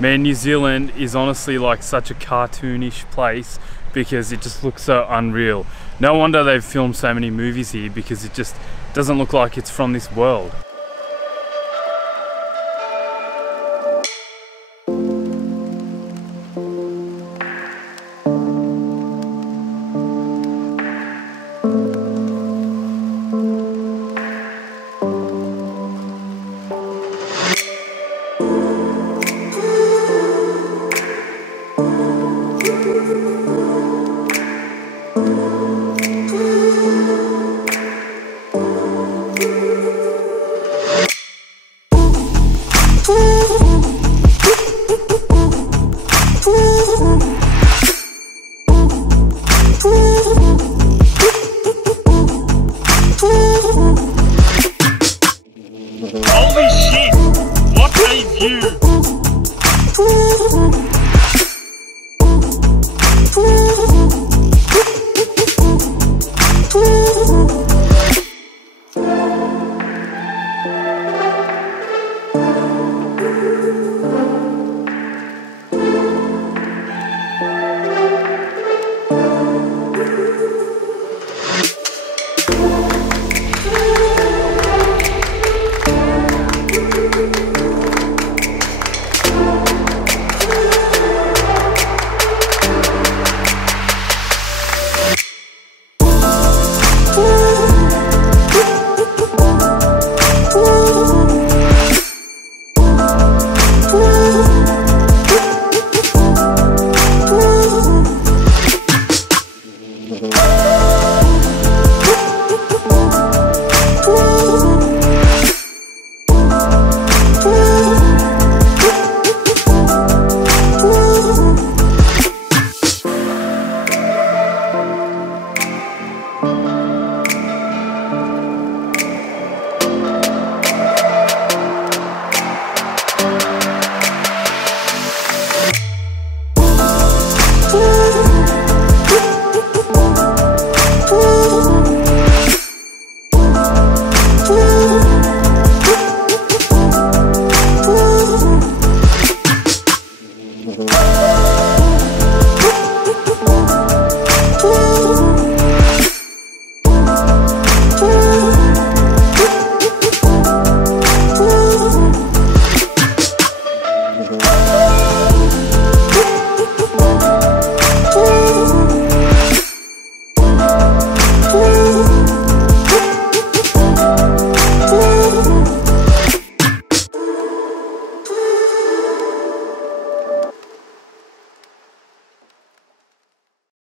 Man, New Zealand is honestly like such a cartoonish place because it just looks so unreal. No wonder they've filmed so many movies here, because it just doesn't look like it's from this world. Holy shit! What a view!